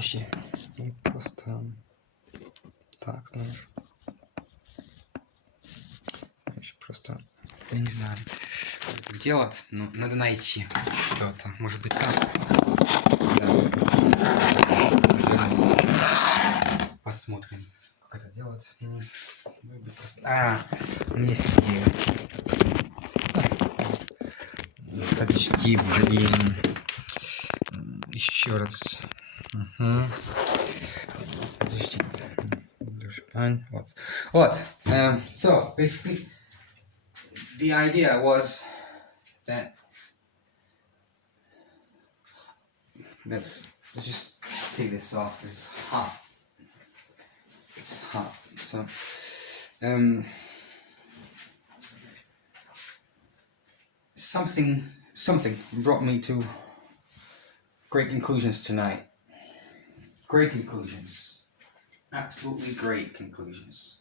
Подожди. Я просто... Так, знаешь. Просто... Я не знаю, как это делать, но надо найти что-то. Может быть так. Да. Посмотрим, как это делать. Просто... у меня есть идея. Подожди, блин. Еще раз. Угу. Подожди. Вот. So, basically, the idea was that... Let's just take this off. It's hot. It's hot. So, something brought me to great conclusions tonight. Great conclusions. Absolutely great conclusions.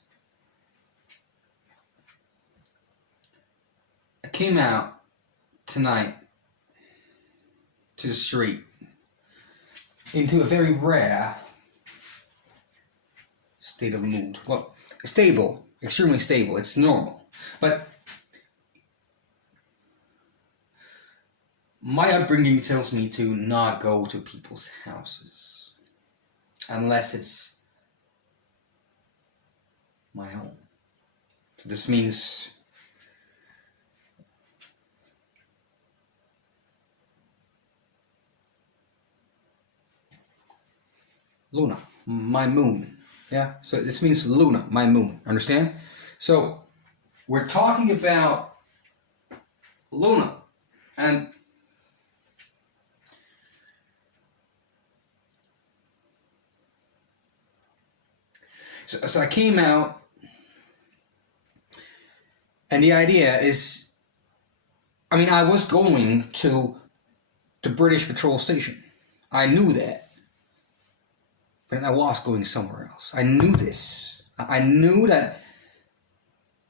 I came out tonight to the street into a very rare state of mood. Well, stable, extremely stable. It's normal. But my upbringing tells me to not go to people's houses unless it's my home. So this means Luna, my moon. Yeah, so this means Luna, my moon. Understand? So we're talking about Luna, and so I came out, and the idea is, I was going to the British Patrol Station. I knew that. But I was going somewhere else. I knew this. I knew that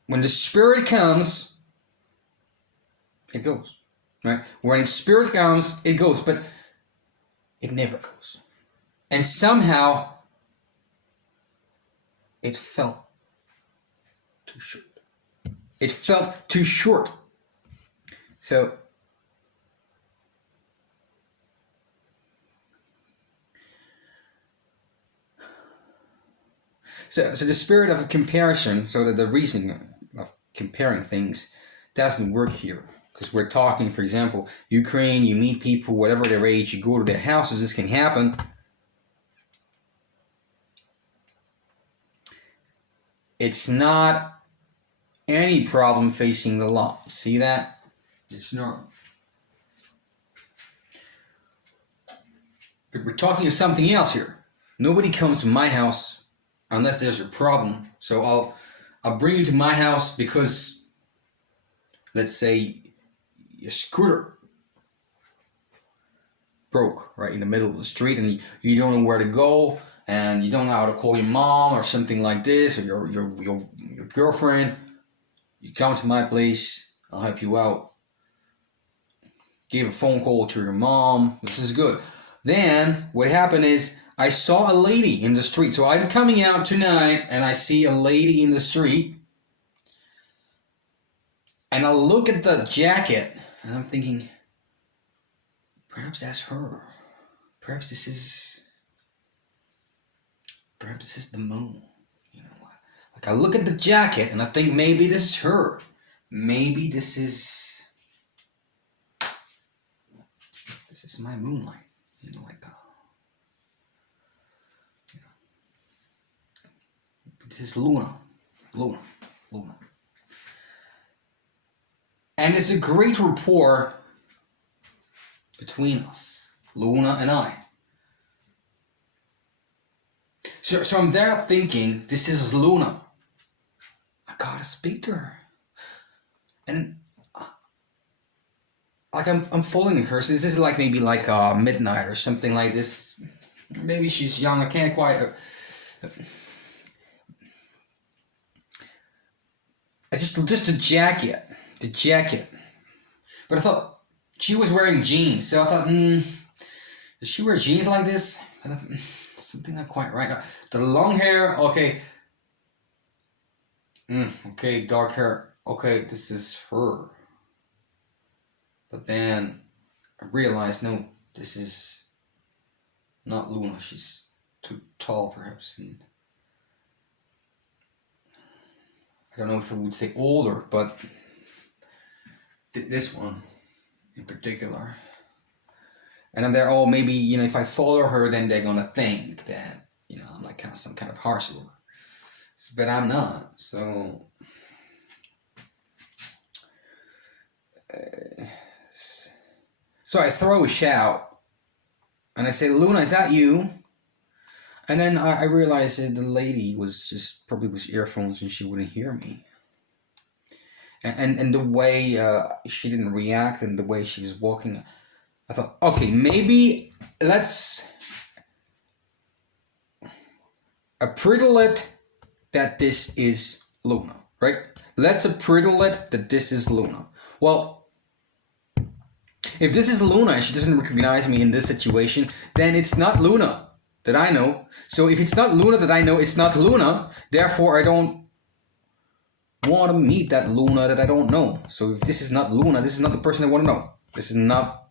when the spirit comes, it goes. Right? When its spirit comes, it goes. But it never goes. And somehow, it felt too short. It felt too short. So the spirit of comparison, so that the reason of comparing things doesn't work here. Because we're talking, for example, Ukraine, you meet people, whatever their age, you go to their houses, this can happen. It's not any problem facing the law. See that? It's not. But we're talking of something else here. Nobody comes to my house unless there's a problem. So I'll bring you to my house because, let's say, your scooter broke right in the middle of the street and you don't know where to go and you don't know how to call your mom or something like this, or your girlfriend. You come to my place, I'll help you out. Give a phone call to your mom. This is good. Then what happened is I saw a lady in the street. So I'm coming out tonight and I see a lady in the street. And I look at the jacket and I'm thinking, perhaps that's her. Perhaps this is the moon. You know, like I look at the jacket and I think maybe this is her. Maybe this is my moonlight. You know, like this is Luna. And it's a great rapport between us, Luna and I. So I'm there thinking, this is Luna. I gotta speak to her. And like I'm following her. So this is like maybe like midnight or something like this. Maybe she's young. I can't quite. Just the jacket. But I thought she was wearing jeans, so I thought, does she wear jeans like this? something not quite right. The long hair, okay. Okay, dark hair. Okay, this is her. But then I realized, no, this is not Luna. She's too tall, perhaps. And I don't know if I would say older, but this one in particular. And then they're all maybe, if I follow her, then they're gonna think that, I'm like some kind of harsh lord. But I'm not. So I throw a shout and I say, Luna, is that you? And then I realized that the lady was probably with earphones and she wouldn't hear me. And the way she didn't react and the way she was walking, I thought, okay, maybe let's appriddle it that this is Luna, right? Let's appriddle it that this is Luna. Well, if this is Luna and she doesn't recognize me in this situation, then it's not Luna that I know. So if it's not Luna that I know, it's not Luna. Therefore, I don't want to meet that Luna that I don't know. So if this is not Luna, this is not the person I want to know. This is not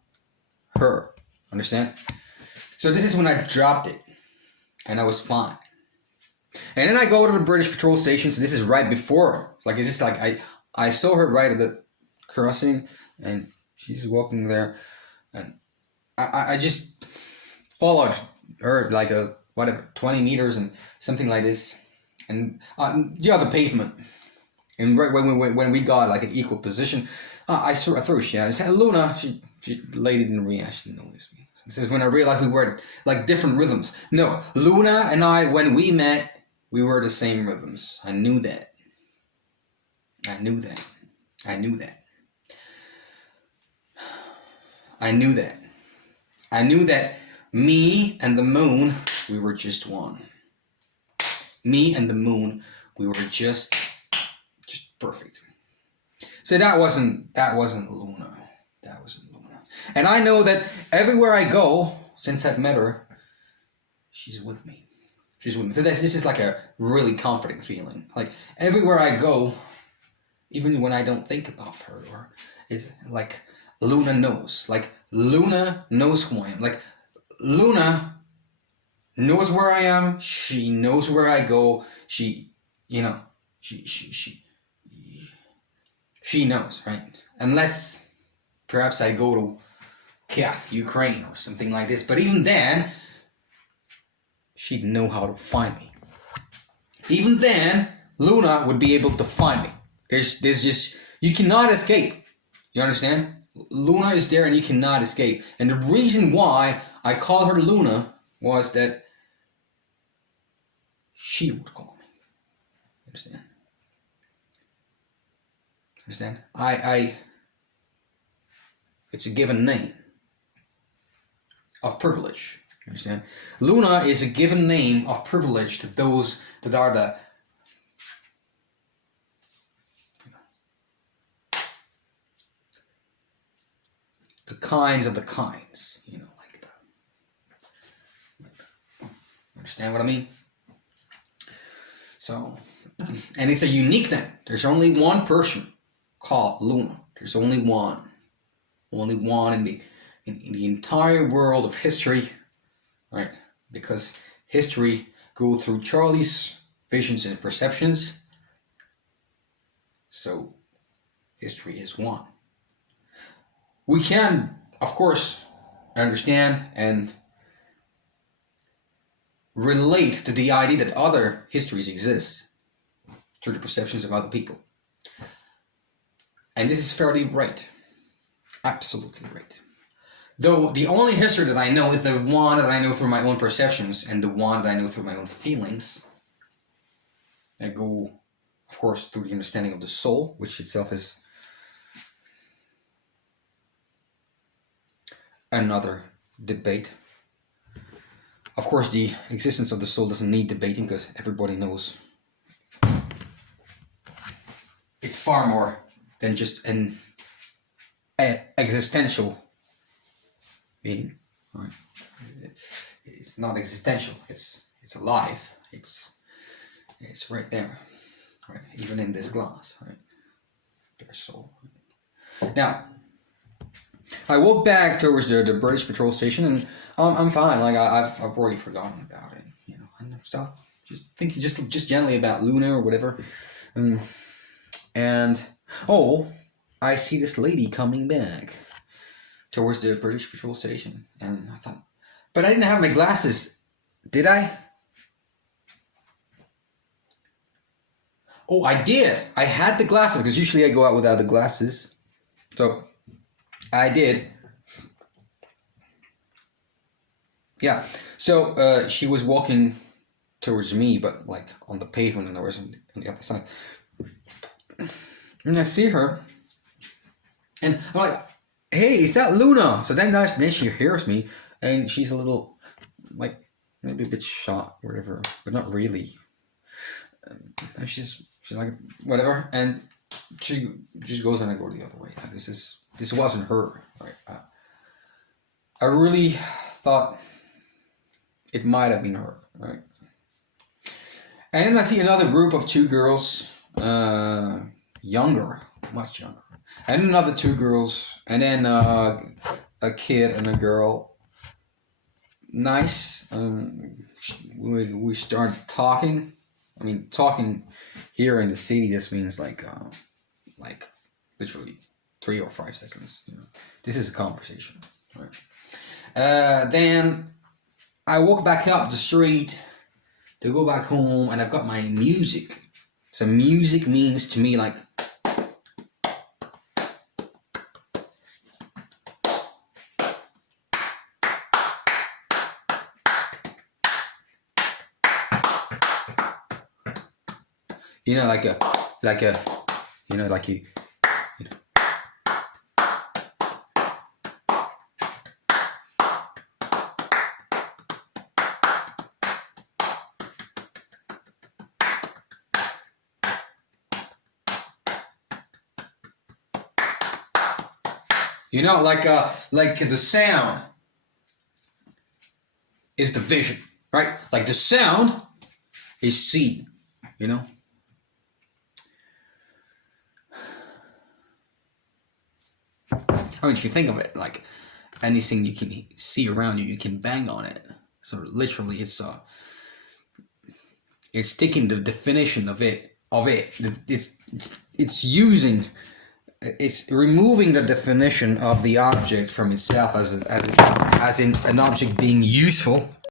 her. Understand? So this is when I dropped it. And I was fine. And then I go to the British patrol station. So this is right before. It's just like I saw her right at the crossing. And she's walking there. And I just followed her 20 meters and something like this. And the other pavement. And right when we got an equal position, I threw a shout. I said, Luna, the lady didn't react. She didn't notice me. So this is when I realized we were different rhythms. No, Luna and I, when we met, we were the same rhythms. I knew that. I knew that. I knew that. I knew that. I knew that me and the moon, we were just one. Me and the moon, we were just perfect. So that wasn't Luna. That wasn't Luna. And I know that everywhere I go, since I've met her, she's with me. She's with me. So this is a really comforting feeling. Everywhere I go, even when I don't think about her, or it's Luna knows. Luna knows who I am. Luna knows where I am. She knows where I go. She knows, right? Unless perhaps I go to Kiev, Ukraine, or something like this. But even then, she'd know how to find me. Even then, Luna would be able to find me. There's just, you cannot escape. You understand? Luna is there and you cannot escape. And the reason why I called her Luna was that she would call me. Understand? Understand? It's a given name of privilege. Understand? Luna is a given name of privilege to those that are the kinds of the kinds. Understand what I mean? So, and it's a unique thing. There's only one person called Luna. There's only one. Only one in the entire world of history, right? Because history goes through Charlie's visions and perceptions. So, history is one. We can, of course, understand and relate to the idea that other histories exist through the perceptions of other people. And this is fairly right. Absolutely right. Though the only history that I know is the one that I know through my own perceptions and the one that I know through my own feelings. That go, of course, through the understanding of the soul, which itself is another debate. Of course, the existence of the soul doesn't need debating because everybody knows it's far more than just an existential being. Right? It's it's not existential. It's alive. It's right there, right? Even in this glass, right? Their soul. Now, I walk back towards the British patrol station, and I'm fine. Like I've already forgotten about it, and I'm still just thinking just gently about Luna or whatever, and oh, I see this lady coming back towards the British patrol station, and I thought, but I didn't have my glasses, did I? Oh, I did. I had the glasses because usually I go out without the glasses, so I did. Yeah. So she was walking towards me, but like on the pavement, and I was on the other side. And I see her, and I'm like, "Hey, is that Luna?" So then she hears me, and she's a little, like, maybe a bit shocked, whatever, but not really. And she's like, whatever, and she just goes and I go the other way. Like, this wasn't her, right? I really thought it might have been her, right? And then I see another group of two girls, younger, much younger, and another two girls, and then a kid and a girl. Nice. We started talking. I mean, talking here in the city, this means like literally 3 or 5 seconds. This is a conversation, right? Then I walk back up the street to go back home, and I've got my music. So music means to me like, like a, like you. Like the sound is the vision, right? Like the sound is seen, I mean, if you think of it, like anything you can see around you, you can bang on it. So literally, it's taking the definition of it. It's removing the definition of the object from itself as in an object being useful